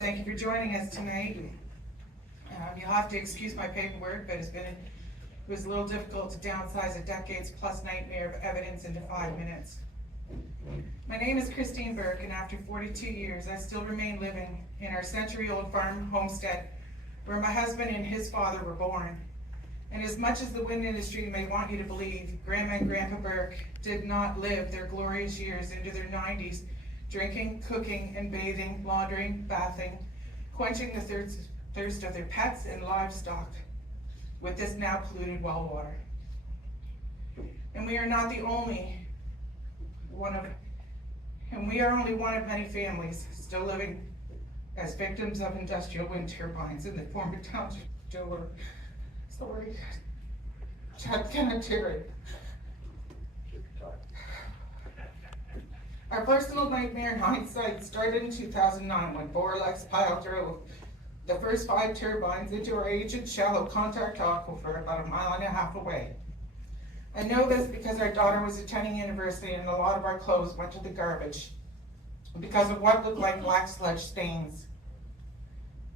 Thank you for joining us tonight. You'll have to excuse my paperwork, but it was a little difficult to downsize a decades plus nightmare of evidence into 5 minutes. My name is Christine Burke, and after 42 years, I still remain living in our century-old farm homestead where my husband and his father were born. And as much as the wind industry may want you to believe, Grandma and Grandpa Burke did not live their glorious years into their 90s, drinking, cooking, and bathing, laundering, bathing, quenching the thirst of their pets and livestock with this now polluted well water. And we are not the only one of many families still living as victims of industrial wind turbines in the former township of Chatham-Kent. Our personal nightmare in hindsight started in 2009 when Borlex Pile drove the first 5 turbines into our ancient shallow contact aquifer about 1.5 miles away. I know this because our daughter was attending university and a lot of our clothes went to the garbage because of what looked like black sludge stains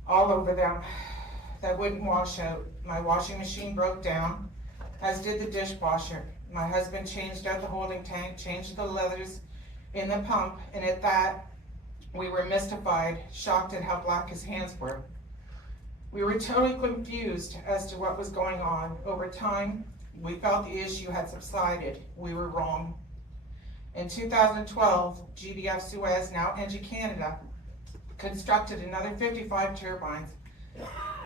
all over them that wouldn't wash out. My washing machine broke down, as did the dishwasher. My husband changed out the holding tank, changed the leathers in the pump, and at that, we were mystified, shocked at how black his hands were. We were totally confused as to what was going on. Over time, we felt the issue had subsided. We were wrong. In 2012, GDF Suez, now Engie Canada, constructed another 55 turbines,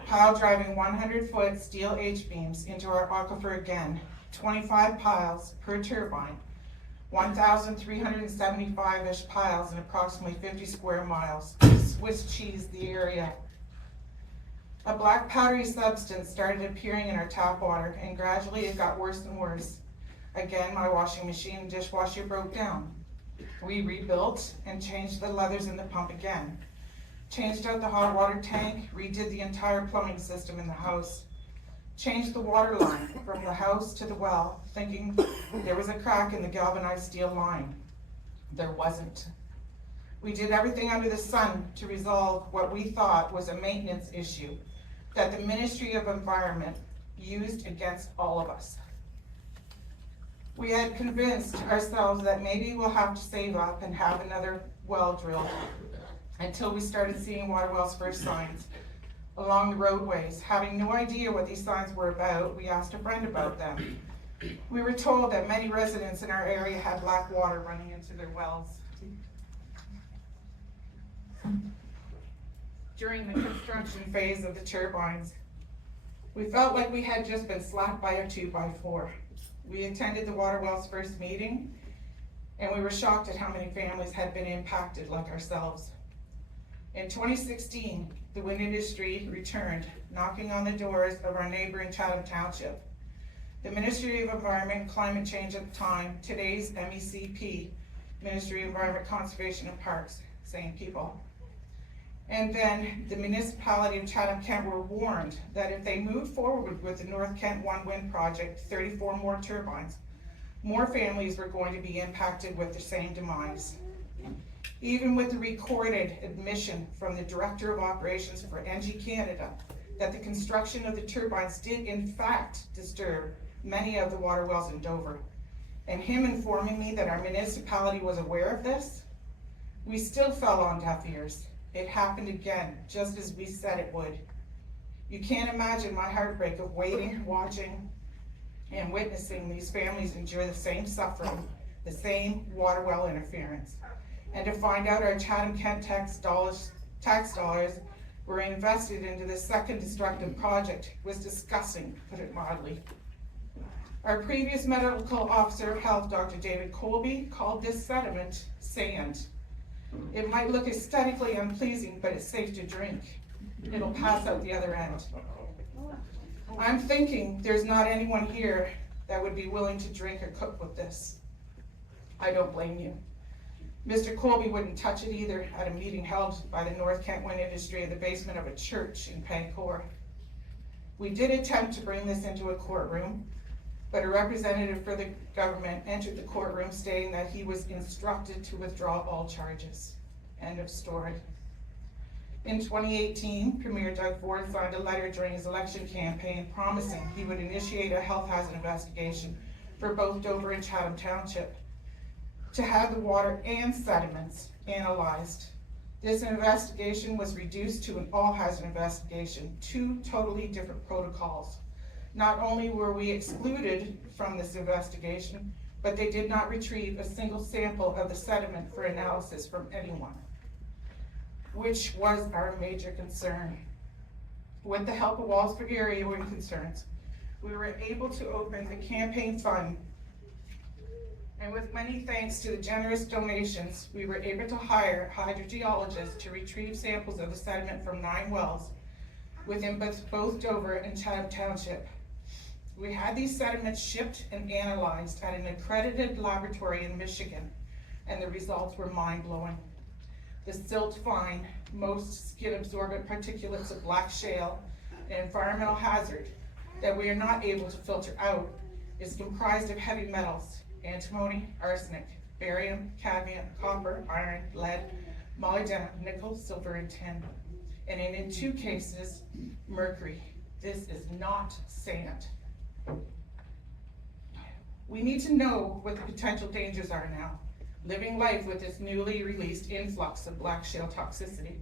pile driving 100-foot steel H-beams into our aquifer again, 25 piles per turbine, 1,375-ish piles in approximately 50 square miles. Swiss cheese the area. A black powdery substance started appearing in our tap water, and gradually it got worse and worse. Again, my washing machine and dishwasher broke down. We rebuilt and changed the leathers in the pump again. Changed out the hot water tank, redid the entire plumbing system in the house. Changed the water line from the house to the well, thinking there was a crack in the galvanized steel line. There wasn't. We did everything under the sun to resolve what we thought was a maintenance issue that the Ministry of Environment used against all of us. We had convinced ourselves that maybe we'll have to save up and have another well drilled until we started seeing water wells first signs along the roadways. Having no idea what these signs were about, we asked a friend about them. We were told that many residents in our area had black water running into their wells. During the construction phase of the turbines, we felt like we had just been slapped by a 2x4. We attended the water wells first meeting, and we were shocked at how many families had been impacted like ourselves. In 2016, the wind industry returned, knocking on the doors of our neighboring Chatham Township. The Ministry of Environment and Climate Change at the time, today's MECP, Ministry of Environment, Conservation and Parks, same people. And then the municipality of Chatham-Kent were warned that if they moved forward with the North Kent 1 wind project, 34 more turbines, more families were going to be impacted with the same demise. Even with the recorded admission from the Director of Operations for Engie Canada that the construction of the turbines did in fact disturb many of the water wells in Dover, and him informing me that our municipality was aware of this, we still fell on deaf ears. It happened again, just as we said it would. You can't imagine my heartbreak of waiting, watching, and witnessing these families endure the same suffering, the same water well interference. And to find out our Chatham-Kent tax dollars were invested into this second destructive project was disgusting, to put it mildly. Our previous medical officer of health, Dr. David Colby, called this sediment sand. It might look aesthetically unpleasing, but it's safe to drink. It'll pass out the other end. I'm thinking there's not anyone here that would be willing to drink or cook with this. I don't blame you. Mr. Colby wouldn't touch it either at a meeting held by the North Kent wind industry in the basement of a church in Pancor. We did attempt to bring this into a courtroom, but a representative for the government entered the courtroom stating that he was instructed to withdraw all charges. End of story. In 2018, Premier Doug Ford signed a letter during his election campaign promising he would initiate a health hazard investigation for both Dover and Chatham Township to have the water and sediments analyzed. This investigation was reduced to an all-hazard investigation, two totally different protocols. Not only were we excluded from this investigation, but they did not retrieve a single sample of the sediment for analysis from anyone, which was our major concern. With the help of Wallaceburg area wind concerns, we were able to open the campaign fund, and with many thanks to the generous donations, we were able to hire hydrogeologists to retrieve samples of the sediment from 9 wells within both Dover and Chatham Township. We had these sediments shipped and analyzed at an accredited laboratory in Michigan, and the results were mind-blowing. The silt-fine, most skin-absorbent particulates of black shale, an environmental hazard that we are not able to filter out, is comprised of heavy metals: antimony, arsenic, barium, cadmium, copper, iron, lead, molybdenum, nickel, silver, and tin. And in 2 cases, mercury. This is not sand. We need to know what the potential dangers are now, living life with this newly released influx of black shale toxicity.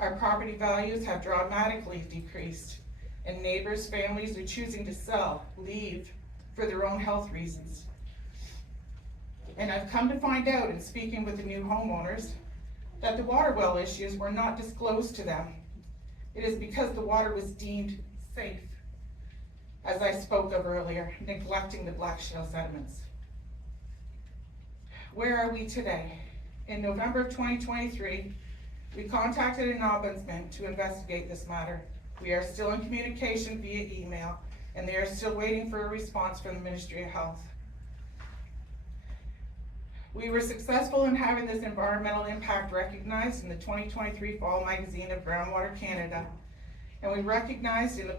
Our property values have dramatically decreased, and neighbors, families are choosing to sell, leave for their own health reasons. And I've come to find out in speaking with the new homeowners that the water well issues were not disclosed to them. It is because the water was deemed safe, as I spoke of earlier, neglecting the black shale sediments. Where are we today? In November of 2023, we contacted an ombudsman to investigate this matter. We are still in communication via email, and they are still waiting for a response from the Ministry of Health. We were successful in having this environmental impact recognized in the 2023 Fall Magazine of Groundwater Canada, and we recognized in the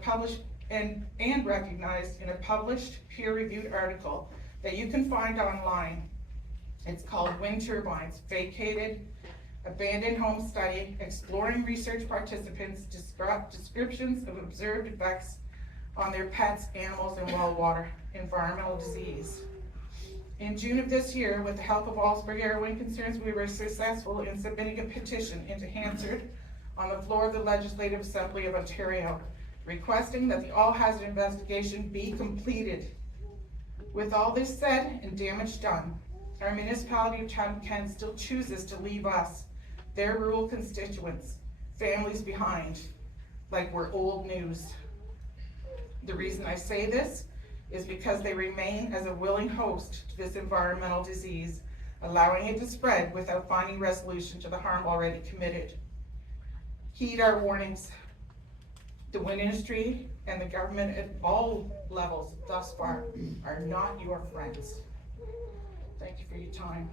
recognized in a published peer-reviewed article that you can find online. It's called Wind Turbines, Vacated, Abandoned Home Study, Exploring Research Participants' Descriptions of Observed Effects on Their Pets, Animals, and Well Water, Environmental Disease. In June of this year, with the help of Wallaceburg area wind concerns, we were successful in submitting a petition into Hansard on the floor of the Legislative Assembly of Ontario, requesting that the all-hazard investigation be completed. With all this said and damage done, our municipality of Chatham-Kent still chooses to leave us, their rural constituents, families behind, like we're old news. The reason I say this is because they remain as a willing host to this environmental disease, allowing it to spread without finding resolution to the harm already committed. Heed our warnings. The wind industry and the government at all levels thus far are not your friends. Thank you for your time.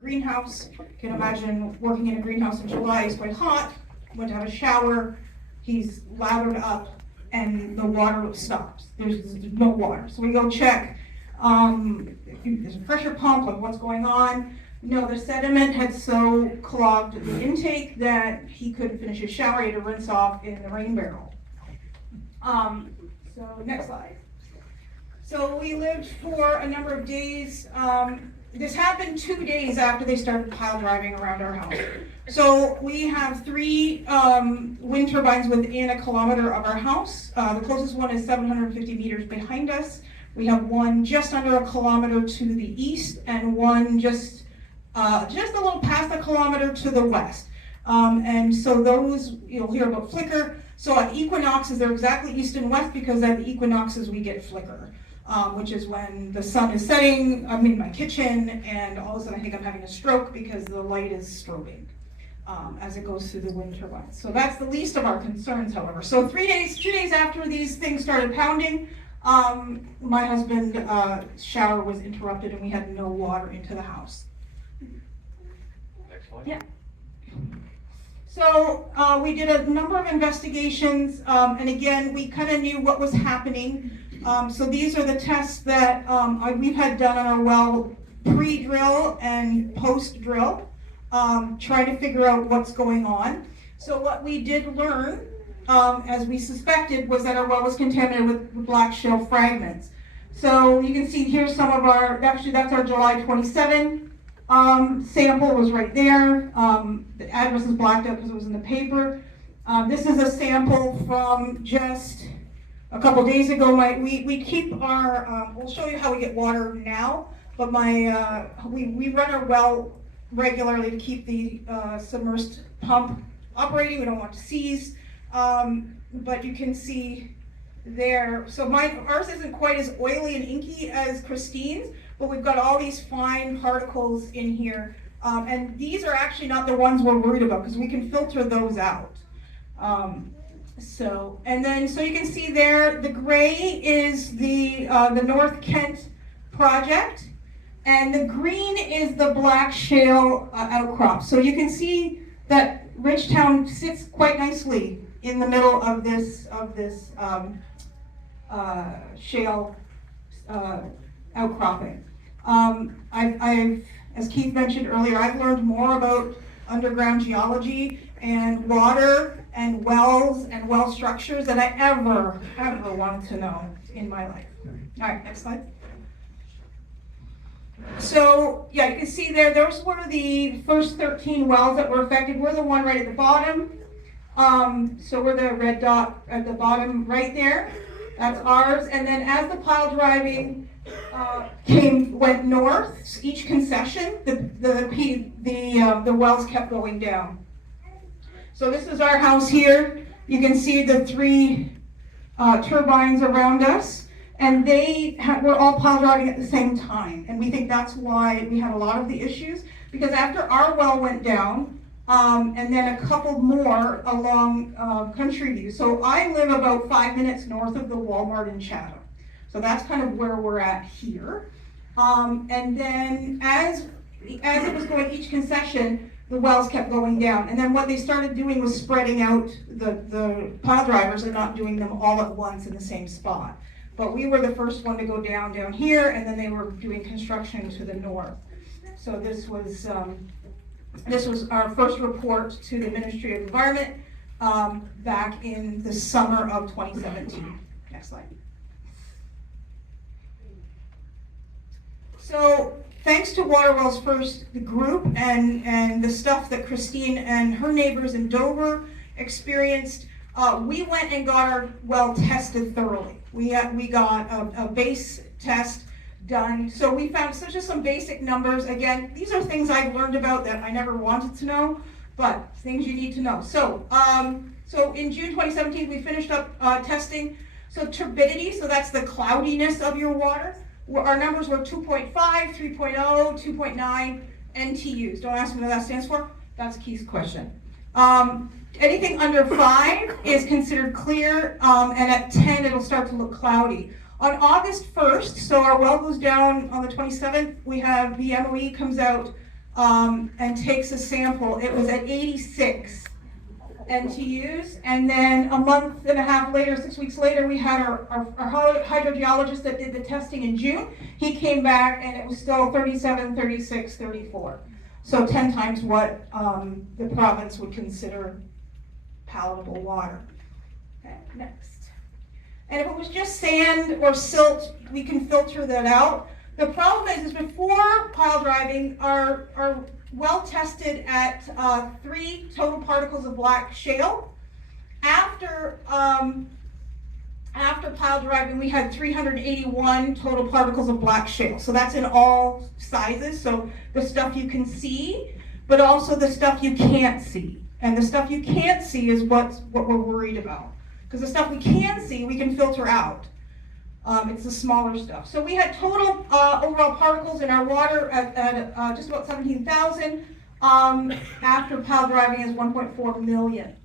Greenhouse. You can imagine working in a greenhouse in July is quite hot. Went to have a shower, he's lathered up, and the water stops. There's no water. So we go check. There's a pressure pump, like what's going on? No, the sediment had so clogged the intake that he couldn't finish his shower. He had to rinse off in the rain barrel. So next slide. So we lived for a number of days. This happened 2 days after they started pile driving around our house. So we have 3 wind turbines within a kilometer of our house. The closest one is 750 meters behind us. We have one just under a kilometer to the east, and one just a little past a kilometer to the west. And so those, you'll hear about flicker. So at equinoxes, they're exactly east and west, because at the equinoxes we get flicker. Which is when the sun is setting. I'm in my kitchen, and all of a sudden I think I'm having a stroke because the light is strobing as it goes through the wind turbines. So that's the least of our concerns, however. So 2 days after these things started pounding, my husband's shower was interrupted and we had no water into the house. Yeah. So we did a number of investigations, and again, we kind of knew what was happening. So these are the tests that we've had done on our well pre-drill and post-drill, trying to figure out what's going on. So what we did learn, as we suspected, was that our well was contaminated with black shale fragments. So you can see here some of our, actually that's our July 27 sample was right there. The address is blacked out because it was in the paper. This is a sample from just a couple days ago. We keep our, we'll show you how we get water now, but we run our well regularly to keep the submersed pump operating. We don't want to seize, but you can see there. So ours isn't quite as oily and inky as Christine's, but we've got all these fine particles in here. And these are actually not the ones we're worried about because we can filter those out. So you can see there, the gray is the North Kent project, and the green is the black shale outcrop. So you can see that Ridgetown sits quite nicely in the middle of this shale outcropping. I've, as Keith mentioned earlier, I've learned more about underground geology and water and wells and well structures than I ever wanted to know in my life. All right, next slide. So, yeah, you can see those were the first 13 wells that were affected. We're the one right at the bottom. So we're the red dot at the bottom right there. That's ours. And then as the pile driving went north, each concession, the wells kept going down. So this is our house here. You can see the 3 turbines around us, and they were all pile driving at the same time. And we think that's why we had a lot of the issues, because after our well went down, and then a couple more along Country View. So I live about 5 minutes north of the Walmart in Chatham. So that's kind of where we're at here. And then as it was going each concession, the wells kept going down. And then what they started doing was spreading out the pile drivers and not doing them all at once in the same spot. But we were the first one to go down here, and then they were doing construction to the north. So this was our first report to the Ministry of Environment back in the summer of 2017. Next slide. So thanks to Water Wells First, the group, and the stuff that Christine and her neighbors in Dover experienced, we went and got our well tested thoroughly. We got a base test done. So we found just some basic numbers. Again, these are things I've learned about that I never wanted to know, but things you need to know. So in June 2017, we finished up testing. So turbidity, so that's the cloudiness of your water. Our numbers were 2.5, 3.0, 2.9 NTUs. Don't ask me what that stands for. That's Keith's question. Anything under 5 is considered clear, and at 10 it'll start to look cloudy. On August 1st, so our well goes down on the 27th, we have the MOE comes out and takes a sample. It was at 86 NTUs, and then a month and a half later, 6 weeks later, we had our hydrogeologist that did the testing in June. He came back and it was still 37, 36, 34. So 10 times what the province would consider palatable water. Okay, next. And if it was just sand or silt, we can filter that out. The problem is before pile driving, our well tested at 3 total particles of black shale. After pile driving, we had 381 total particles of black shale. So that's in all sizes. So the stuff you can see, but also the stuff you can't see. And the stuff you can't see is what we're worried about. Because the stuff we can see, we can filter out. It's the smaller stuff. So we had total overall particles in our water at just about 17,000. After pile driving is 1.4 million.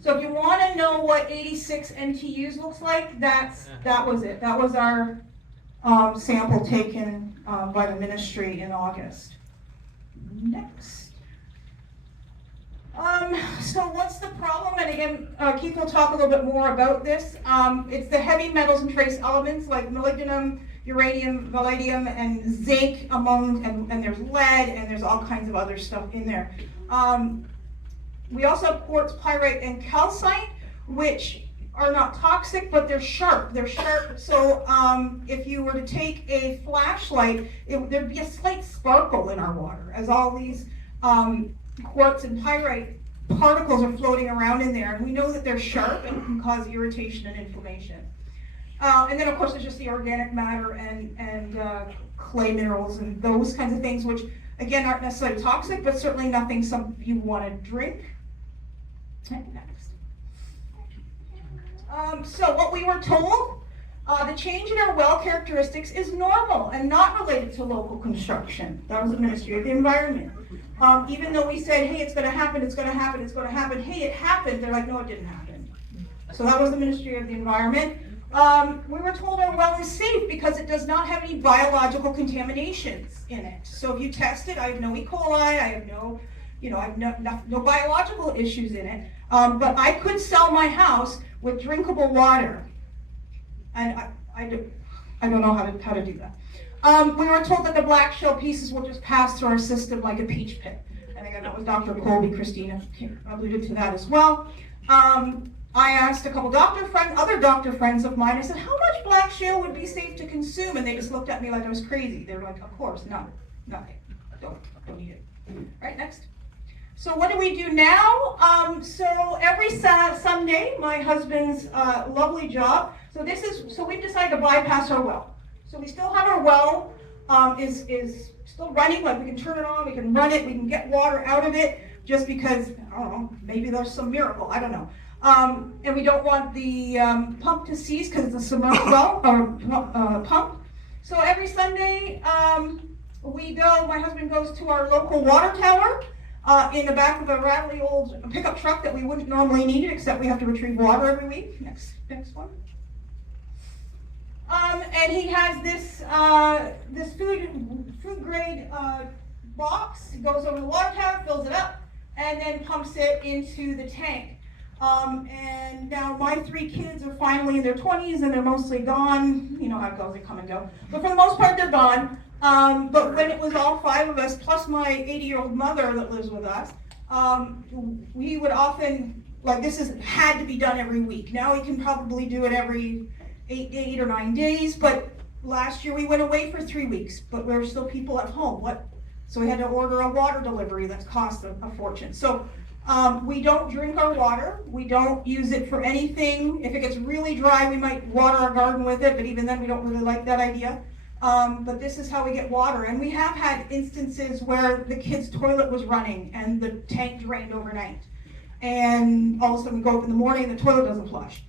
So if you want to know what 86 NTUs looks like, that was it. That was our sample taken by the ministry in August. Next. So what's the problem? And again, Keith will talk a little bit more about this. It's the heavy metals and trace elements like molybdenum, uranium, palladium, and zinc and there's lead, and there's all kinds of other stuff in there. We also have quartz, pyrite, and calcite, which are not toxic, but they're sharp. They're sharp, so if you were to take a flashlight, there'd be a slight sparkle in our water, as all these quartz and pyrite particles are floating around in there, and we know that they're sharp and can cause irritation and inflammation. And then, of course, there's just the organic matter and clay minerals and those kinds of things, which, again, aren't necessarily toxic, but certainly nothing you want to drink. Next. So what we were told, the change in our well characteristics is normal and not related to local construction. That was the Ministry of the Environment. Even though we said, hey, it's going to happen, it's going to happen, it's going to happen, hey, it happened, they're like, no, it didn't happen. So that was the Ministry of the Environment. We were told our well is safe because it does not have any biological contaminations in it. So if you test it, I have no E. coli, I have no, I have no biological issues in it. But I could sell my house with drinkable water, and I don't know how to do that. We were told that the black shell pieces will just pass through our system like a peach pit. I think that was Dr. Colby, Christina alluded to that as well. I asked a couple other doctor friends of mine, I said, how much black shale would be safe to consume? And they just looked at me like I was crazy. They were like, of course, nothing. Don't eat it. Right, next. So what do we do now? So every Sunday, my husband's lovely job. So we've decided to bypass our well. So we still have our well is still running, like we can turn it on, we can run it, we can get water out of it, just because, I don't know, maybe there's some miracle, I don't know. And we don't want the pump to cease because it's a submerged well or pump. So every Sunday, my husband goes to our local water tower in the back of a rattly old pickup truck that we wouldn't normally need it, except we have to retrieve water every week. Next one. And he has this food grade box. It goes over the water tower, fills it up, and then pumps it into the tank. And now my 3 kids are finally in their 20s and they're mostly gone. You know how it goes, they come and go. But for the most part, they're gone. But when it was all 5 of us, plus my 80-year-old mother that lives with us, we would often, this had to be done every week. Now we can probably do it every 8 or 9 days, but last year we went away for 3 weeks, but there were still people at home. So we had to order a water delivery that's cost a fortune. So we don't drink our water. We don't use it for anything. If it gets really dry, we might water our garden with it, but even then we don't really like that idea. But this is how we get water. And we have had instances where the kids' toilet was running and the tank drained overnight. And all of a sudden we go up in the morning and the toilet doesn't flush.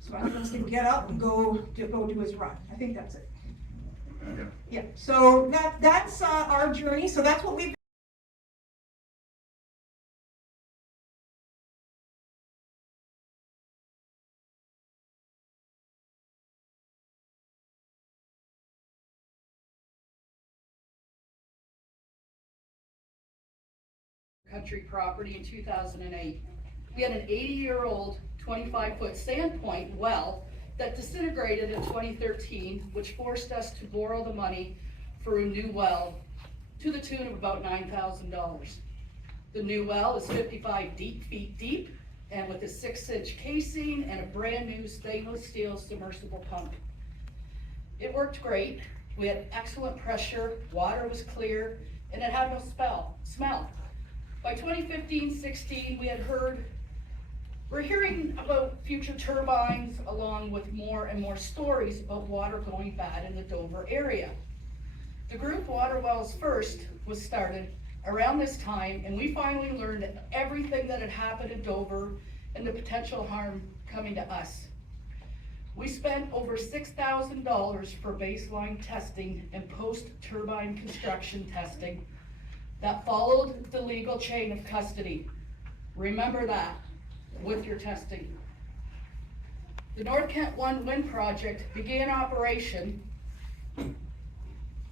So my husband's going to get up and go do his run. I think that's it. Yeah, so that's our journey. So that's what we've country property in 2008. We had an 80-year-old 25-foot sandpoint well that disintegrated in 2013, which forced us to borrow the money for a new well to the tune of about $9,000. The new well is 55 feet deep and with a 6-inch casing and a brand new stainless steel submersible pump. It worked great. We had excellent pressure, water was clear, and it had no smell. By 2015-16, we're hearing about future turbines along with more and more stories about water going bad in the Dover area. The group Water Wells First was started around this time, and we finally learned everything that had happened in Dover and the potential harm coming to us. We spent over $6,000 for baseline testing and post-turbine construction testing that followed the legal chain of custody. Remember that with your testing. The North Kent 1 wind project began operation,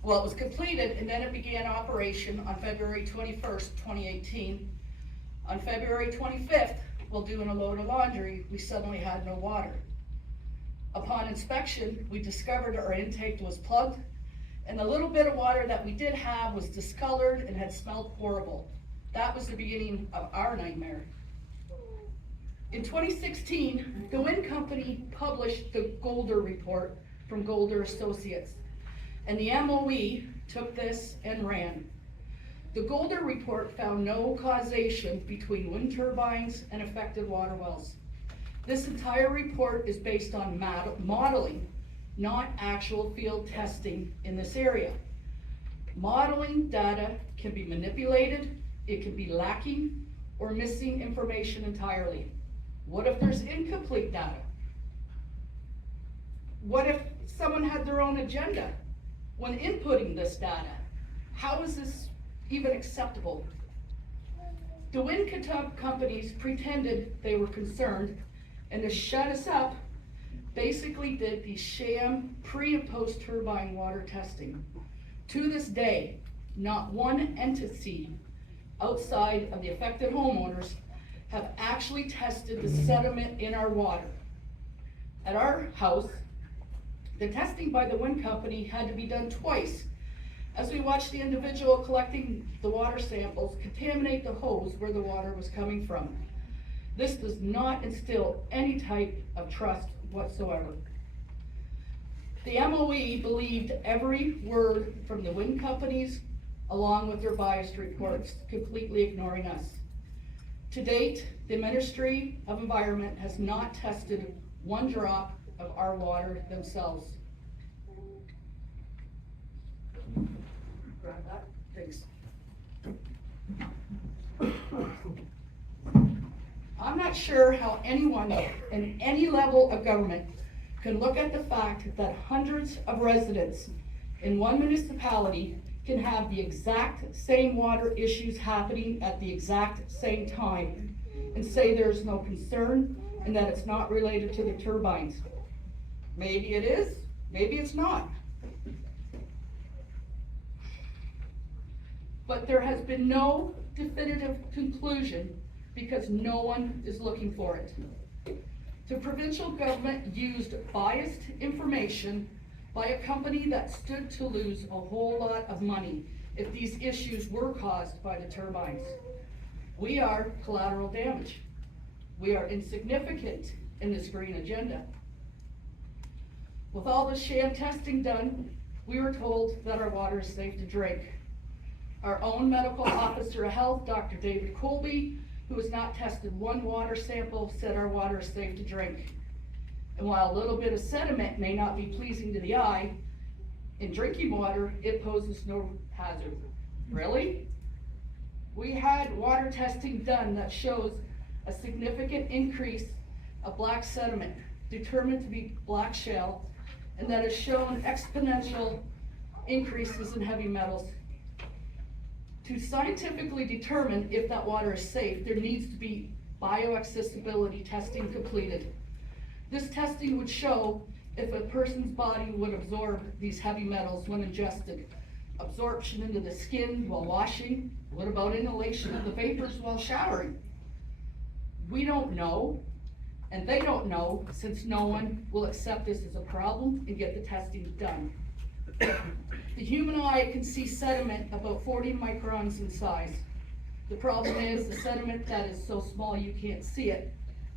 well, it was completed and then it began operation on February 21st, 2018. On February 25th, while doing a load of laundry, we suddenly had no water. Upon inspection, we discovered our intake was plugged, and the little bit of water that we did have was discolored and had smelled horrible. That was the beginning of our nightmare. In 2016, the wind company published the Golder report from Golder Associates, and the MOE took this and ran. The Golder report found no causation between wind turbines and affected water wells. This entire report is based on modeling, not actual field testing in this area. Modeling data can be manipulated, it can be lacking, or missing information entirely. What if there's incomplete data? What if someone had their own agenda when inputting this data? How is this even acceptable? The wind companies pretended they were concerned, and to shut us up, basically did the sham pre and post turbine water testing. To this day, not one entity outside of the affected homeowners have actually tested the sediment in our water. At our house, the testing by the wind company had to be done twice, as we watched the individual collecting the water samples contaminate the hose where the water was coming from. This does not instill any type of trust whatsoever. The MOE believed every word from the wind companies along with their biased reports, completely ignoring us. To date, the Ministry of Environment has not tested one drop of our water themselves. Grab that, thanks. I'm not sure how anyone in any level of government can look at the fact that hundreds of residents in one municipality can have the exact same water issues happening at the exact same time and say there's no concern and that it's not related to the turbines. Maybe it is, maybe it's not. But there has been no definitive conclusion because no one is looking for it. The provincial government used biased information by a company that stood to lose a whole lot of money if these issues were caused by the turbines. We are collateral damage. We are insignificant in this green agenda. With all the sham testing done, we were told that our water is safe to drink. Our own medical officer of health, Dr. David Colby, who has not tested one water sample, said our water is safe to drink. And while a little bit of sediment may not be pleasing to the eye, in drinking water, it poses no hazard. Really? We had water testing done that shows a significant increase of black sediment, determined to be black shale, and that has shown exponential increases in heavy metals. To scientifically determine if that water is safe, there needs to be bioaccessibility testing completed. This testing would show if a person's body would absorb these heavy metals when ingested. Absorption into the skin while washing. What about inhalation of the vapors while showering? We don't know, and they don't know, since no one will accept this as a problem and get the testing done. The human eye can see sediment about 40 microns in size. The problem is the sediment that is so small you can't see it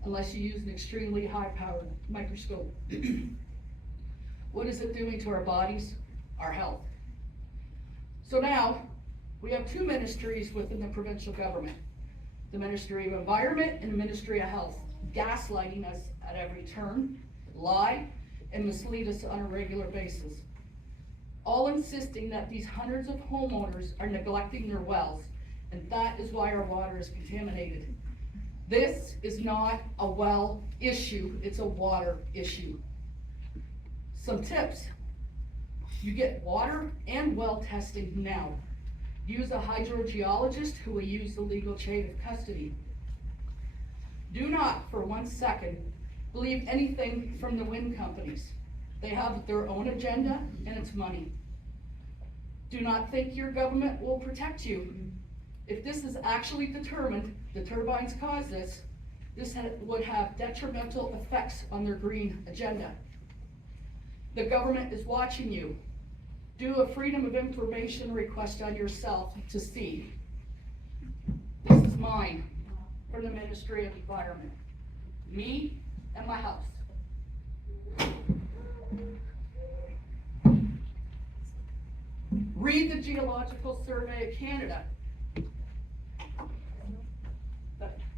unless you use an extremely high-powered microscope. What is it doing to our bodies? Our health. So now, we have two ministries within the provincial government. The Ministry of Environment and the Ministry of Health, gaslighting us at every turn, lie, and mislead us on a regular basis. All insisting that these hundreds of homeowners are neglecting their wells, and that is why our water is contaminated. This is not a well issue, it's a water issue. Some tips. You get water and well testing now. Use a hydrogeologist who will use the legal chain of custody. Do not, for 1 second, believe anything from the wind companies. They have their own agenda and it's money. Do not think your government will protect you. If this is actually determined, the turbines cause this, would have detrimental effects on their green agenda. The government is watching you. Do a Freedom of Information request on yourself to see. This is mine from the Ministry of Environment. Me and my house. Read the Geological Survey of Canada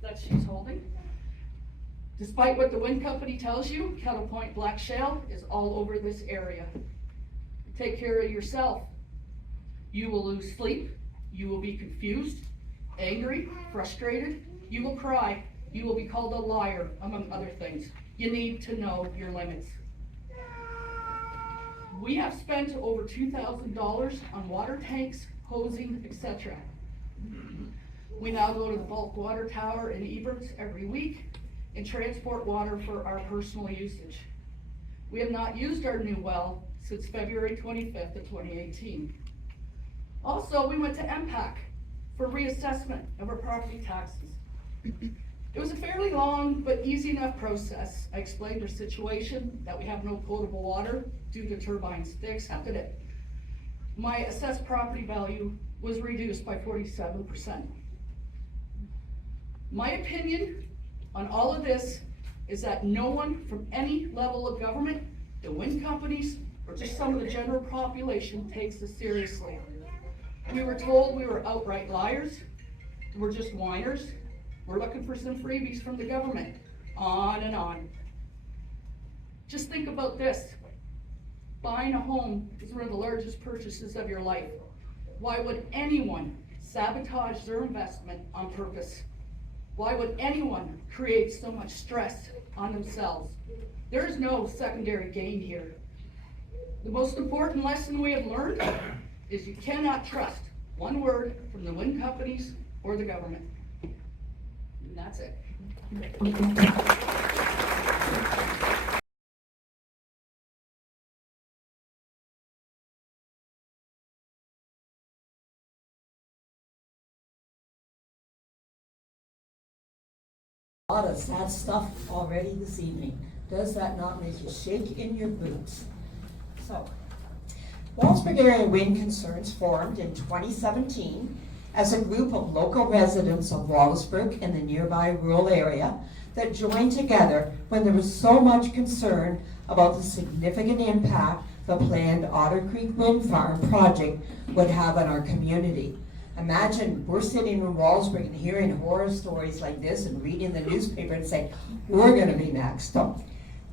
that she's holding. Despite what the wind company tells you, Kettle Point Black Shale is all over this area. Take care of yourself. You will lose sleep. You will be confused, angry, frustrated. You will cry. You will be called a liar, among other things. You need to know your limits. We have spent over $2,000 on water tanks, hosing, etc. We now go to the bulk water tower in Eberts every week and transport water for our personal usage. We have not used our new well since February 25th of 2018. Also, we went to MPAC for reassessment of our property taxes. It was a fairly long but easy enough process. I explained our situation, that we have no potable water due to turbines. They accepted it. My assessed property value was reduced by 47%. My opinion on all of this is that no one from any level of government, the wind companies, or just some of the general population takes this seriously. We were told we were outright liars, we're just whiners, we're looking for some freebies from the government, on and on. Just think about this. Buying a home is one of the largest purchases of your life. Why would anyone sabotage their investment on purpose? Why would anyone create so much stress on themselves? There is no secondary gain here. The most important lesson we have learned is you cannot trust one word from the wind companies or the government. And that's it. A lot of sad stuff already this evening. Does that not make you shake in your boots? So, Wallaceburg Area Wind Concerns formed in 2017 as a group of local residents of Wallaceburg and the nearby rural area that joined together when there was so much concern about the significant impact the planned Otter Creek Wind Farm project would have on our community. Imagine we're sitting in Wallaceburg and hearing horror stories like this and reading the newspaper and saying, we're going to be next. So,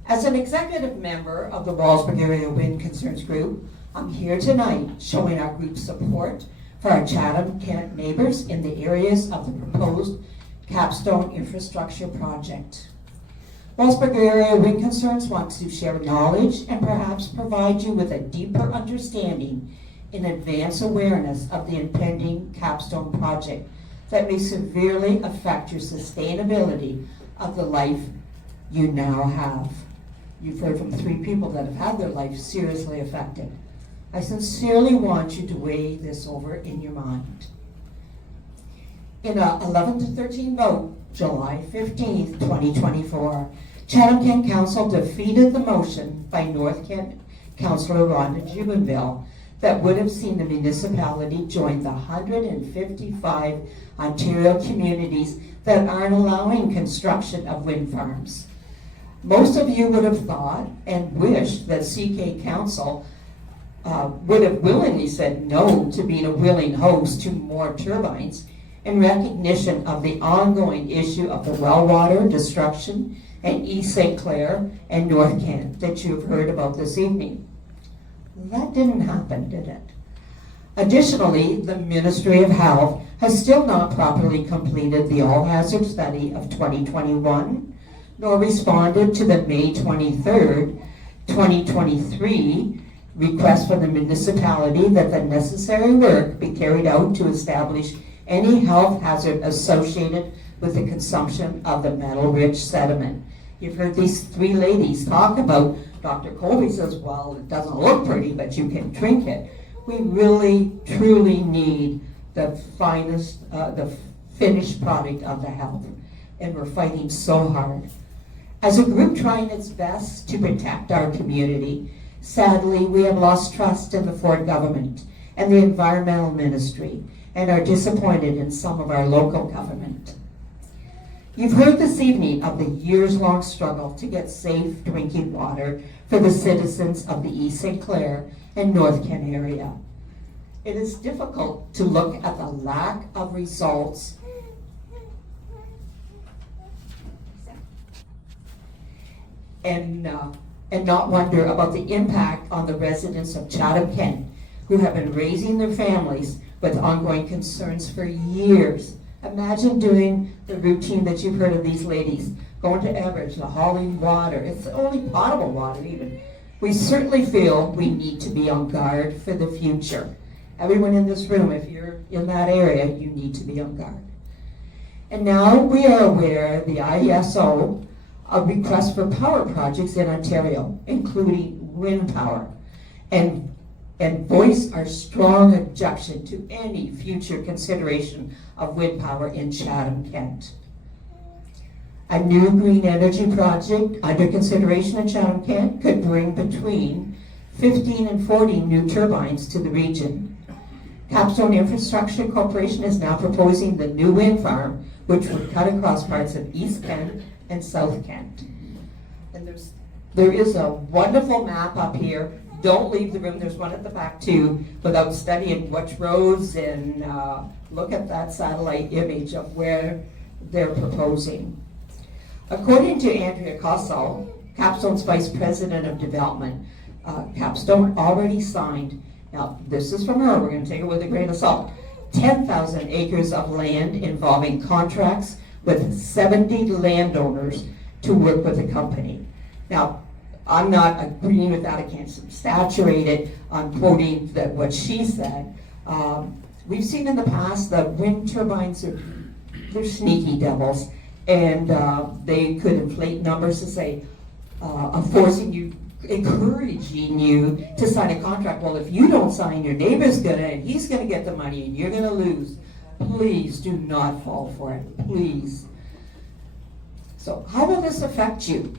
as an executive member of the Wallaceburg Area Wind Concerns Group, I'm here tonight showing our group's support for our Chatham-Kent neighbors in the areas of the proposed Capstone Infrastructure Project. Wallaceburg Area Wind Concerns wants to share knowledge and perhaps provide you with a deeper understanding in advance awareness of the impending Capstone project that may severely affect your sustainability of the life you now have. You've heard from 3 people that have had their life seriously affected. I sincerely want you to weigh this over in your mind. In a 11-13 vote, July 15th, 2024, Chatham-Kent Council defeated the motion by North Kent Councillor Rhonda Jubenville that would have seen the municipality join the 155 Ontario communities that aren't allowing construction of wind farms. Most of you would have thought and wished that CK Council would have willingly said no to being a willing host to more turbines in recognition of the ongoing issue of the well water destruction in East St. Clair and North Kent that you have heard about this evening. That didn't happen, did it? Additionally, the Ministry of Health has still not properly completed the all-hazard study of 2021, nor responded to the May 23rd, 2023 request from the municipality that the necessary work be carried out to establish any health hazard associated with the consumption of the metal-rich sediment. You've heard these 3 ladies talk about, Dr. Colby says, well, it doesn't look pretty, but you can drink it. We really, truly need the finest, the finished product of the health. And we're fighting so hard. As a group trying its best to protect our community, sadly, we have lost trust in the Ford government and the environmental ministry and are disappointed in some of our local government. You've heard this evening of the years-long struggle to get safe drinking water for the citizens of the East St. Clair and North Kent area. It is difficult to look at the lack of results and not wonder about the impact on the residents of Chatham-Kent who have been raising their families with ongoing concerns for years. Imagine doing the routine that you've heard of these ladies, going to Everett, hauling water. It's only potable water even. We certainly feel we need to be on guard for the future. Everyone in this room, if you're in that area, you need to be on guard. And now we are aware the ISO a request for power projects in Ontario, including wind power, and voice our strong objection to any future consideration of wind power in Chatham-Kent. A new green energy project under consideration in Chatham-Kent could bring between 15 and 40 new turbines to the region. Capstone Infrastructure Corporation is now proposing the new wind farm, which would cut across parts of East Kent and South Kent. And there is a wonderful map up here. Don't leave the room, there's one at the back too, without studying which roads, and look at that satellite image of where they're proposing. According to Andrea Kossel, Capstone's Vice President of Development, Capstone already signed, now this is from her, we're going to take it with a grain of salt, 10,000 acres of land involving contracts with 70 landowners to work with the company. Now, I'm not agreeing with that, I can't saturate it on quoting what she said. We've seen in the past that wind turbines they're sneaky devils, and they could inflate numbers to say, forcing you, encouraging you to sign a contract. Well, if you don't sign, your neighbor's gonna, and he's gonna get the money, and you're gonna lose. Please do not fall for it, please. So how will this affect you?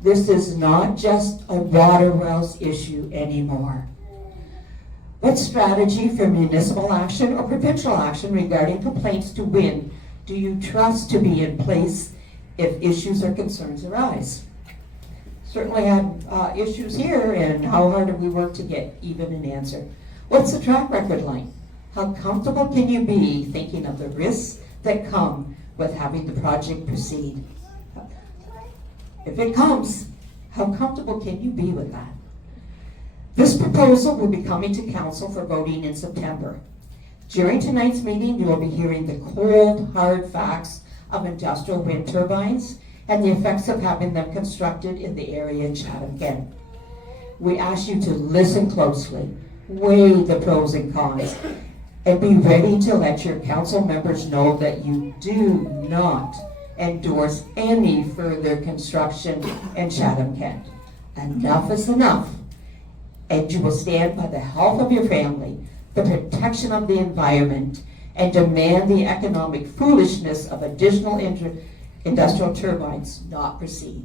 This is not just a water wells issue anymore. What strategy for municipal action or provincial action regarding complaints to wind do you trust to be in place if issues or concerns arise? Certainly had issues here, and how hard have we worked to get even an answer? What's the track record like? How comfortable can you be thinking of the risks that come with having the project proceed? If it comes, how comfortable can you be with that? This proposal will be coming to council for voting in September. During tonight's meeting, you will be hearing the cold, hard facts of industrial wind turbines and the effects of having them constructed in the area in Chatham-Kent. We ask you to listen closely, weigh the pros and cons, and be ready to let your council members know that you do not endorse any further construction in Chatham-Kent. Enough is enough, and you will stand by the health of your family, the protection of the environment, and demand the economic foolishness of additional industrial turbines not proceed.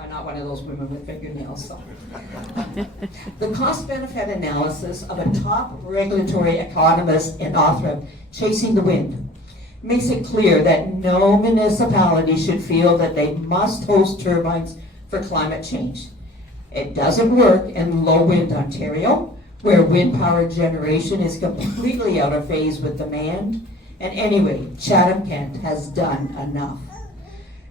I'm not one of those women with fingernails. So. The cost-benefit analysis of a top regulatory economist and author of Chasing the Wind makes it clear that no municipality should feel that they must host turbines for climate change. It doesn't work in low-wind Ontario, where wind power generation is completely out of phase with demand. And anyway, Chatham-Kent has done enough.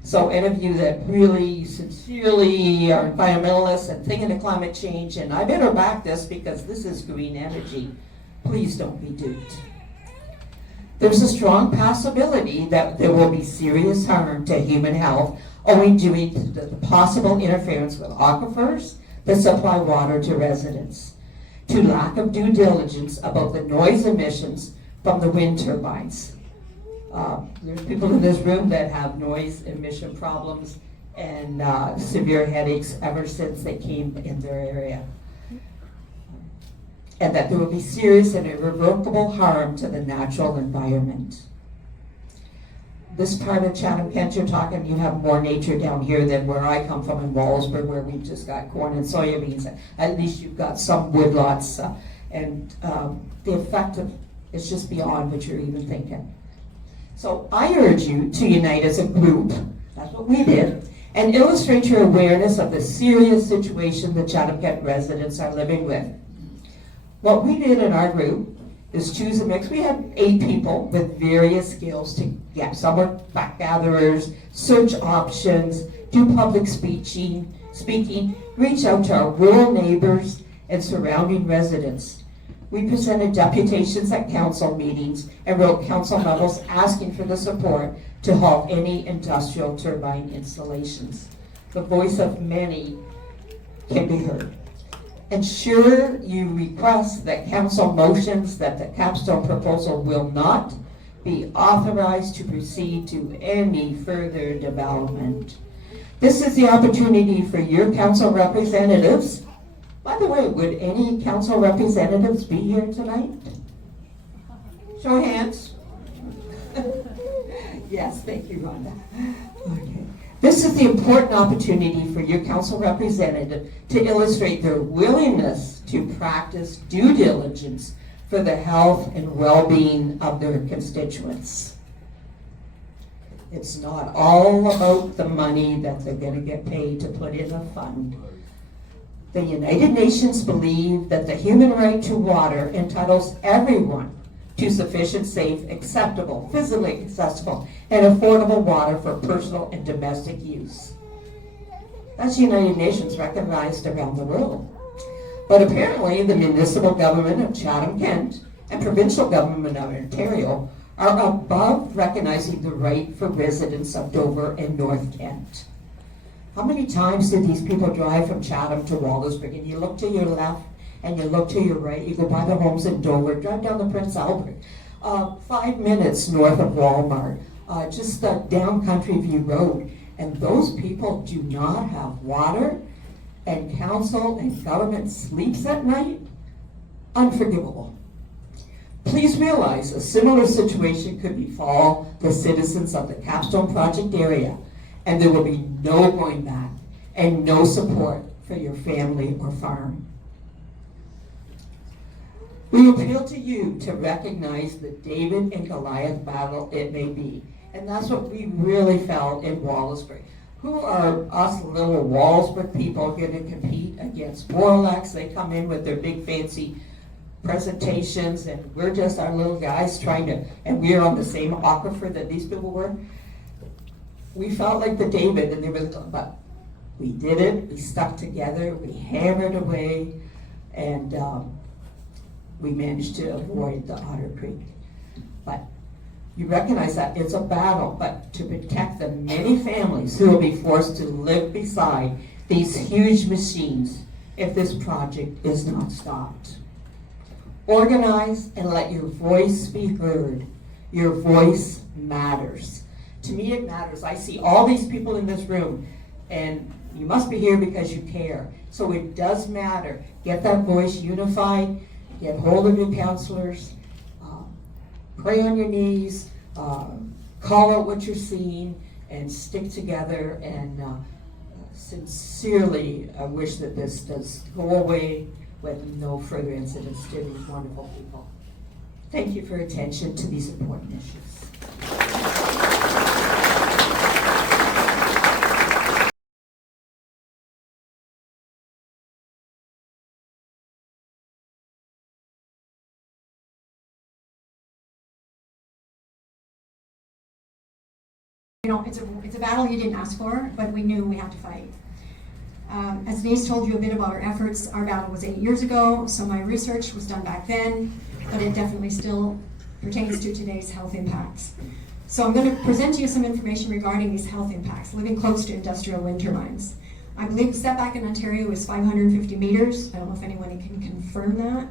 So any of you that really sincerely are environmentalists and thinking of climate change, and I better back this because this is green energy, please don't be duped. There's a strong possibility that there will be serious harm to human health owing to the possible interference with aquifers that supply water to residents, to lack of due diligence about the noise emissions from the wind turbines. There's people in this room that have noise emission problems and severe headaches ever since they came in their area. And that there will be serious and irrevocable harm to the natural environment. This part of Chatham-Kent you're talking, you have more nature down here than where I come from in Wallaceburg, where we've just got corn and soybeans. At least you've got some woodlots, and the effect of it's just beyond what you're even thinking. So I urge you to unite as a group, that's what we did, and illustrate your awareness of the serious situation the Chatham-Kent residents are living with. What we did in our group is choose a mix. We had 8 people with various skills to get. Some were fact gatherers, search options, do public speaking, reach out to our rural neighbors and surrounding residents. We presented deputations at council meetings and wrote council memos asking for the support to halt any industrial turbine installations. The voice of many can be heard. Ensure you request that council motions that the capstone proposal will not be authorized to proceed to any further development. This is the opportunity for your council representatives. By the way, would any council representatives be here tonight? Show of hands. Yes, thank you, Rhonda. Okay. This is the important opportunity for your council representative to illustrate their willingness to practice due diligence for the health and well-being of their constituents. It's not all about the money that they're going to get paid to put in a fund. The United Nations believe that the human right to water entitles everyone to sufficient, safe, acceptable, physically accessible, and affordable water for personal and domestic use. That's United Nations recognized around the world. But apparently the municipal government of Chatham-Kent and provincial government of Ontario are above recognizing the right for residents of Dover and North Kent. How many times did these people drive from Chatham to Wallaceburg? And you look to your left and you look to your right, you go by the homes in Dover, drive down the Prince Albert, 5 minutes north of Walmart, just down Country View Road. And those people do not have water, and council and government sleeps at night? Unforgivable. Please realize a similar situation could befall the citizens of the Capstone Project area, and there will be no going back and no support for your family or farm. We appeal to you to recognize the David and Goliath battle it may be. And that's what we really felt in Wallaceburg. Who are us little Wallaceburg people going to compete against Warlocks? They come in with their big fancy presentations, and we're just our little guys trying to, and we're on the same aquifer that these people were. We felt like the David, and they were, but we did it, we stuck together, we hammered away, and we managed to avoid the Otter Creek. But you recognize that it's a battle, but to protect the many families who will be forced to live beside these huge machines if this project is not stopped. Organize and let your voice be heard. Your voice matters. To me, it matters. I see all these people in this room, and you must be here because you care. So it does matter. Get that voice unified. Get hold of your counselors. Pray on your knees. Call out what you're seeing, and stick together. And sincerely, I wish that this does go away with no further incidents to these wonderful people. Thank you for your attention to these important issues. You know, it's a battle you didn't ask for, but we knew we had to fight. As Denise told you a bit about our efforts, our battle was 8 years ago, so my research was done back then, but it definitely still pertains to today's health impacts. So I'm going to present to you some information regarding these health impacts, living close to industrial wind turbines. I believe the setback in Ontario is 550 meters. I don't know if anyone can confirm that.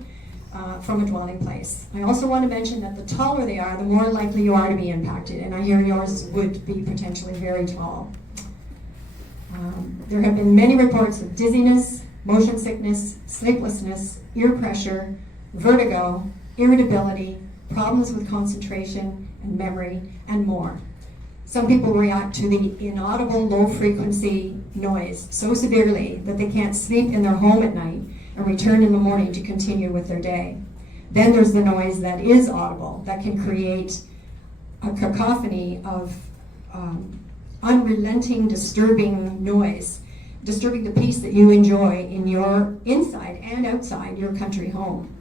from a dwelling place. I also want to mention that the taller they are, the more likely you are to be impacted, and I hear yours would be potentially very tall. There have been many reports of dizziness, motion sickness, sleeplessness, ear pressure, vertigo, irritability, problems with concentration and memory, and more. Some people react to the inaudible low-frequency noise so severely that they can't sleep in their home at night and return in the morning to continue with their day. Then there's the noise that is audible, that can create a cacophony of unrelenting, disturbing noise, disturbing the peace that you enjoy in your inside and outside your country home.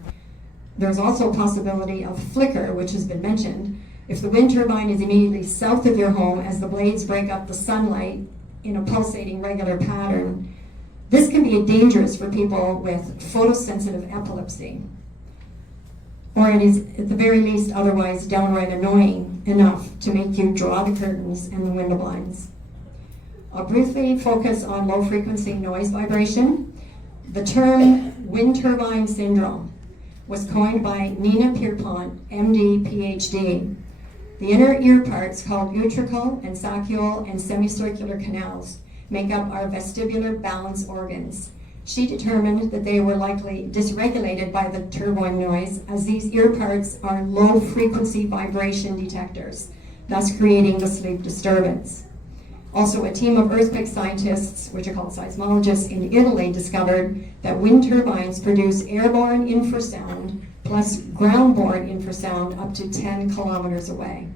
There's also a possibility of flicker, which has been mentioned. If the wind turbine is immediately south of your home as the blades break up the sunlight in a pulsating regular pattern, this can be dangerous for people with photosensitive epilepsy. Or it is at the very least otherwise downright annoying enough to make you draw the curtains and the window blinds. I'll briefly focus on low frequency noise vibration. The term wind turbine syndrome was coined by Nina Pierpont, MD, PhD. The inner ear parts, called utricle and saccule and semicircular canals, make up our vestibular balance organs. She determined that they were likely dysregulated by the turbine noise, as these ear parts are low frequency vibration detectors, thus creating the sleep disturbance. Also, a team of earthquake scientists, which are called seismologists in Italy, discovered that wind turbines produce airborne infrasound plus ground-borne infrasound up to 10 kilometers away.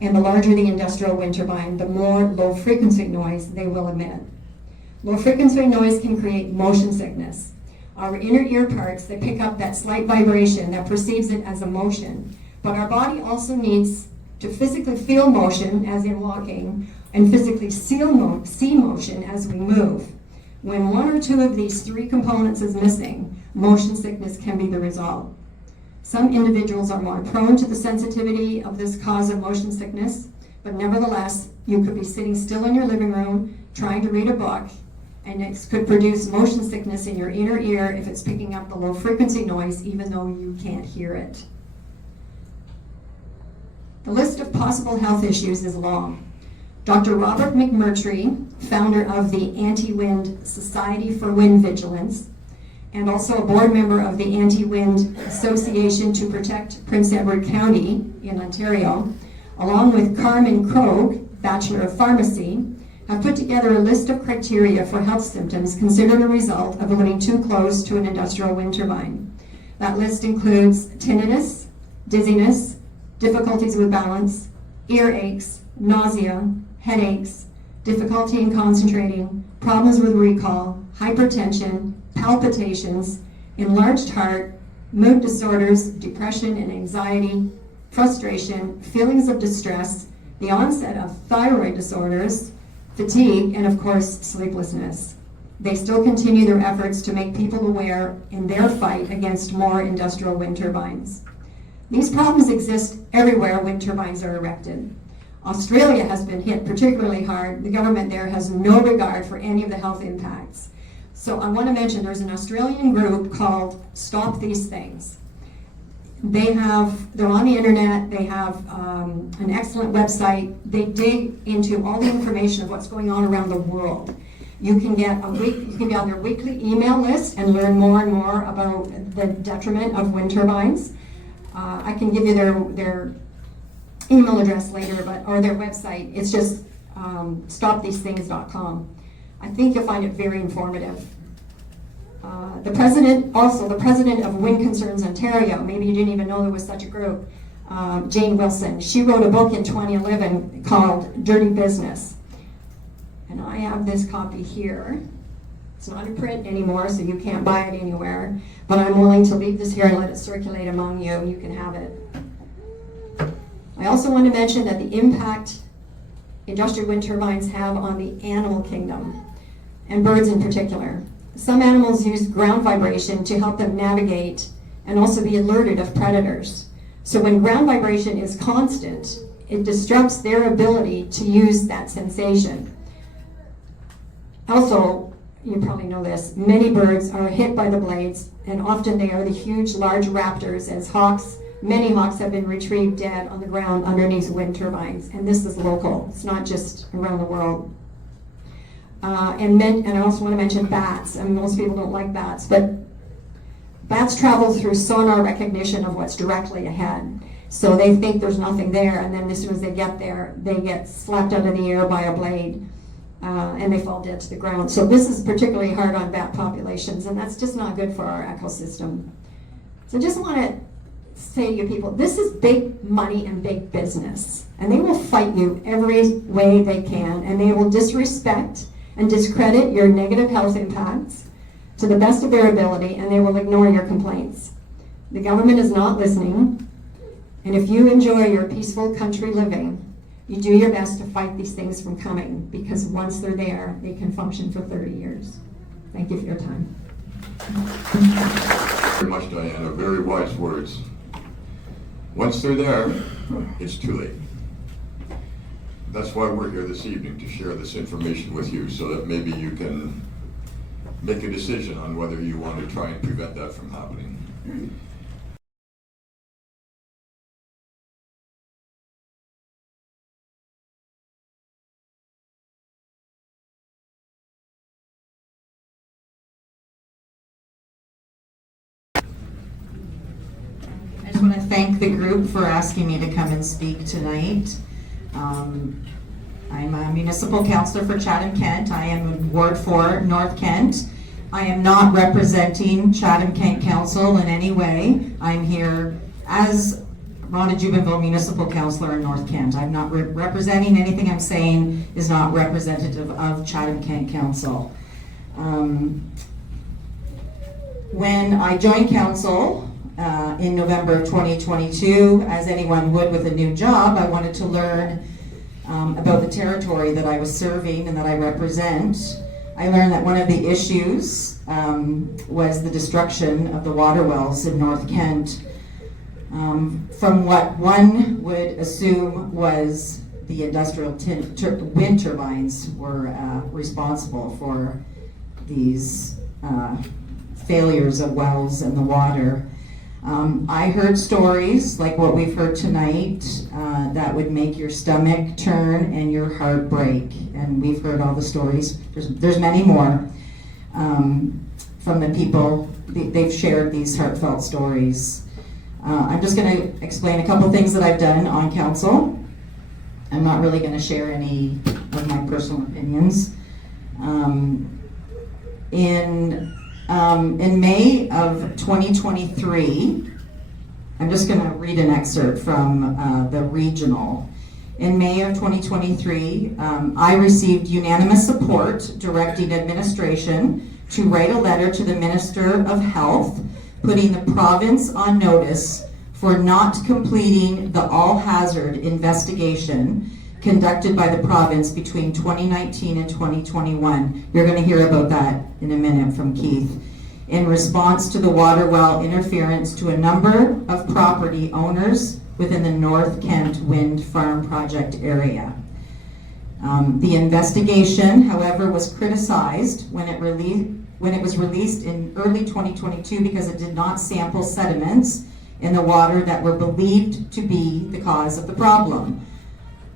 And the larger the industrial wind turbine, the more low-frequency noise they will emit. Low-frequency noise can create motion sickness. Our inner ear parts, they pick up that slight vibration that perceives it as a motion, but our body also needs to physically feel motion, as in walking, and physically see motion as we move. When one or two of these three components is missing, motion sickness can be the result. Some individuals are more prone to the sensitivity of this cause of motion sickness, but nevertheless, you could be sitting still in your living room trying to read a book, and it could produce motion sickness in your inner ear if it's picking up the low frequency noise, even though you can't hear it. The list of possible health issues is long. Dr. Robert McMurtry, founder of the Anti-Wind Society for Wind Vigilance, and also a board member of the Anti-Wind Association to Protect Prince Edward County in Ontario, along with Carmen Krogh, Bachelor of Pharmacy, have put together a list of criteria for health symptoms considered a result of living too close to an industrial wind turbine. That list includes tinnitus, dizziness, difficulties with balance, ear aches, nausea, headaches, difficulty in concentrating, problems with recall, hypertension, palpitations, enlarged heart, mood disorders, depression and anxiety, frustration, feelings of distress, the onset of thyroid disorders, fatigue, and of course, sleeplessness. They still continue their efforts to make people aware in their fight against more industrial wind turbines. These problems exist everywhere wind turbines are erected. Australia has been hit particularly hard. The government there has no regard for any of the health impacts. So I want to mention there's an Australian group called Stop These Things. They're on the internet, they have an excellent website. They dig into all the information of what's going on around the world. You can be on their weekly email list and learn more and more about the detriment of wind turbines. I can give you their email address later, or their website. It's just stopthesethings.com. I think you'll find it very informative. The president of Wind Concerns Ontario, maybe you didn't even know there was such a group, Jane Wilson, she wrote a book in 2011 called Dirty Business. And I have this copy here. It's not in print anymore, so you can't buy it anywhere, but I'm willing to leave this here and let it circulate among you. You can have it. I also want to mention that the impact industrial wind turbines have on the animal kingdom, and birds in particular. Some animals use ground vibration to help them navigate and also be alerted of predators. So when ground vibration is constant, it disrupts their ability to use that sensation. Also, you probably know this, many birds are hit by the blades, and often they are the huge, large raptors, as hawks, many hawks have been retrieved dead on the ground underneath wind turbines, and this is local, it's not just around the world. And I also want to mention bats. I mean, most people don't like bats, but bats travel through sonar recognition of what's directly ahead. So they think there's nothing there, and then as soon as they get there, they get slapped out of the air by a blade, and they fall dead to the ground. So this is particularly hard on bat populations, and that's just not good for our ecosystem. So I just want to say to you people, this is big money and big business, and they will fight you every way they can, and they will disrespect and discredit your negative health impacts to the best of their ability, and they will ignore your complaints. The government is not listening, and if you enjoy your peaceful country living, you do your best to fight these things from coming, because once they're there, they can function for 30 years. Thank you for your time. Very much, Diana. Very wise words. Once they're there, it's too late. That's why we're here this evening, to share this information with you, so that maybe you can make a decision on whether you want to try and prevent that from happening. I just want to thank the group for asking me to come and speak tonight. I'm a municipal councillor for Chatham-Kent. I am in Ward 4, North Kent. I am not representing Chatham-Kent Council in any way. I'm here as Rhonda Jubenville Municipal Councillor in North Kent. I'm not representing anything I'm saying is not representative of Chatham-Kent Council. When I joined council in November of 2022, as anyone would with a new job, I wanted to learn about the territory that I was serving and that I represent. I learned that one of the issues was the destruction of the water wells in North Kent, from what one would assume was the industrial wind turbines were responsible for these failures of wells in the water. I heard stories like what we've heard tonight that would make your stomach turn and your heart break. And we've heard all the stories. There's many more from the people. They've shared these heartfelt stories. I'm just going to explain a couple things that I've done on council. I'm not really going to share any of my personal opinions. In May of 2023, I'm just going to read an excerpt from the regional. In May of 2023, I received unanimous support directing administration to write a letter to the Minister of Health, putting the province on notice for not completing the all-hazard investigation conducted by the province between 2019 and 2021. You're going to hear about that in a minute from Keith. In response to the water well interference to a number of property owners within the North Kent Wind Farm project area. The investigation, however, was criticized when it was released in early 2022 because it did not sample sediments in the water that were believed to be the cause of the problem.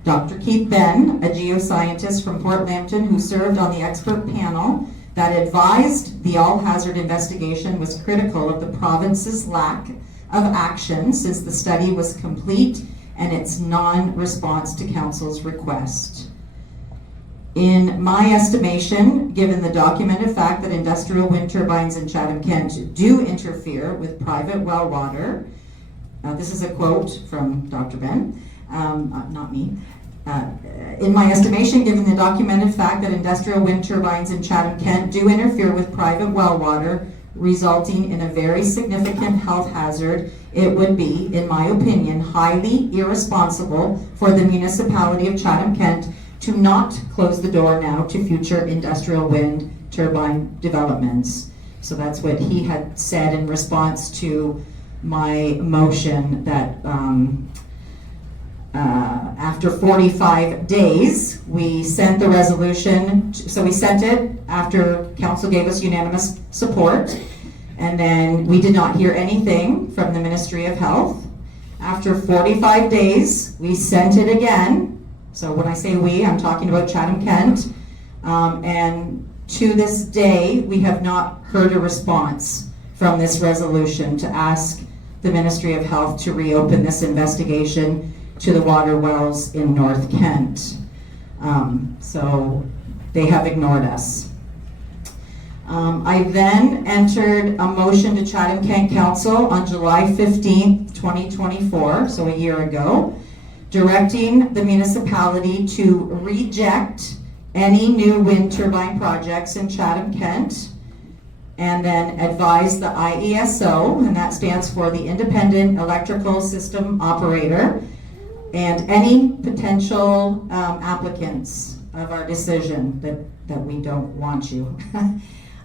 Dr. Keith Benn, a geoscientist from Port Lambton who served on the expert panel that advised the all-hazard investigation, was critical of the province's lack of action since the study was complete and its non-response to council's request. In my estimation, given the documented fact that industrial wind turbines in Chatham-Kent do interfere with private well water, this is a quote from Dr. Benn, not me. In my estimation, given the documented fact that industrial wind turbines in Chatham-Kent do interfere with private well water, resulting in a very significant health hazard, it would be, in my opinion, highly irresponsible for the municipality of Chatham-Kent to not close the door now to future industrial wind turbine developments. So that's what he had said in response to my motion that after 45 days, we sent the resolution, so we sent it after council gave us unanimous support, and then we did not hear anything from the Ministry of Health. After 45 days, we sent it again. So when I say we, I'm talking about Chatham-Kent. And to this day, we have not heard a response from this resolution to ask the Ministry of Health to reopen this investigation to the water wells in North Kent. So they have ignored us. I then entered a motion to Chatham-Kent Council on July 15th, 2024, so a year ago, directing the municipality to reject any new wind turbine projects in Chatham-Kent, and then advise the IESO, and that stands for the Independent Electrical System Operator, and any potential applicants of our decision that we don't want you.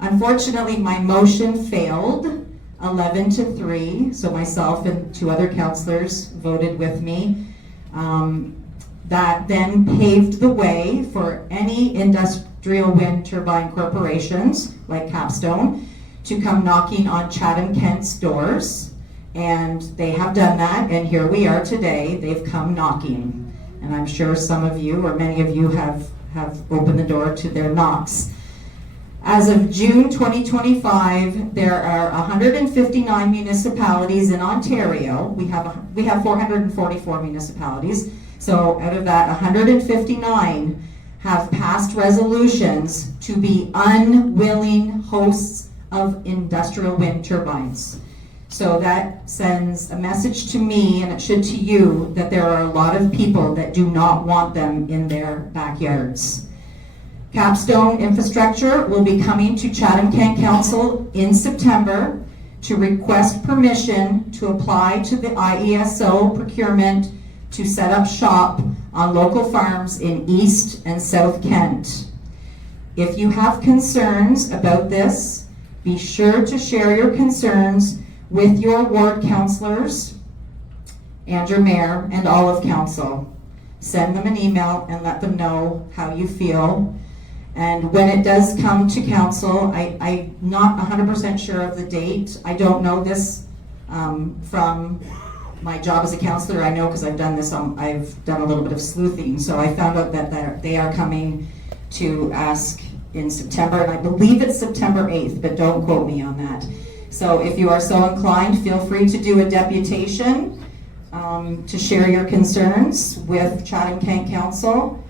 Unfortunately, my motion failed 11-3, so myself and 2 other councillors voted with me. That then paved the way for any industrial wind turbine corporations like Capstone to come knocking on Chatham-Kent's doors, and they have done that, and here we are today. They've come knocking, and I'm sure some of you or many of you have opened the door to their knocks. As of June 2025, there are 159 municipalities in Ontario. We have 444 municipalities. So out of that, 159 have passed resolutions to be unwilling hosts of industrial wind turbines. So that sends a message to me, and it should to you, that there are a lot of people that do not want them in their backyards. Capstone Infrastructure will be coming to Chatham-Kent Council in September to request permission to apply to the IESO procurement to set up shop on local farms in East and South Kent. If you have concerns about this, be sure to share your concerns with your ward councillors and your mayor and all of council. Send them an email and let them know how you feel. And when it does come to council, I'm not 100% sure of the date. I don't know this from my job as a councillor. I know because I've done this, I've done a little bit of sleuthing. So I found out that they are coming to ask in September, and I believe it's September 8th, but don't quote me on that. So if you are so inclined, feel free to do a deputation to share your concerns with Chatham-Kent Council.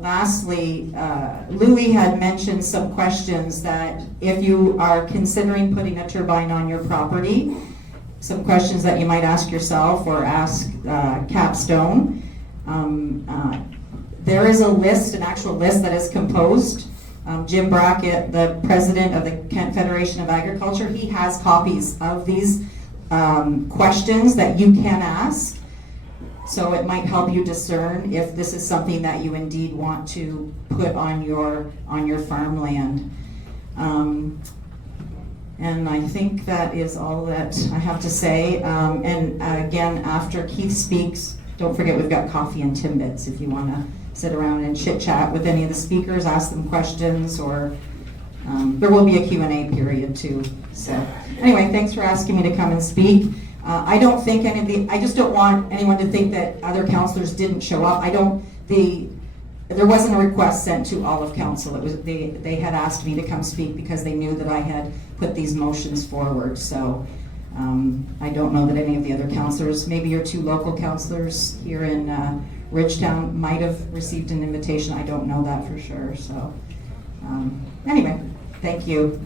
Lastly, Louis had mentioned some questions that if you are considering putting a turbine on your property, some questions that you might ask yourself or ask Capstone. There is a list, an actual list that is composed. Jim Brackett, the president of the Kent Federation of Agriculture, he has copies of these questions that you can ask. So it might help you discern if this is something that you indeed want to put on your farmland. And I think that is all that I have to say. And again, after Keith speaks, don't forget we've got coffee and Timbits if you want to sit around and chit chat with any of the speakers, ask them questions, or there will be a Q&A period too. So anyway, thanks for asking me to come and speak. I don't think I just don't want anyone to think that other councillors didn't show up. There wasn't a request sent to all of council. It was, they had asked me to come speak because they knew that I had put these motions forward. So I don't know that any of the other councillors, maybe your 2 local councillors here in Ridgetown might have received an invitation. I don't know that for sure. So anyway, thank you.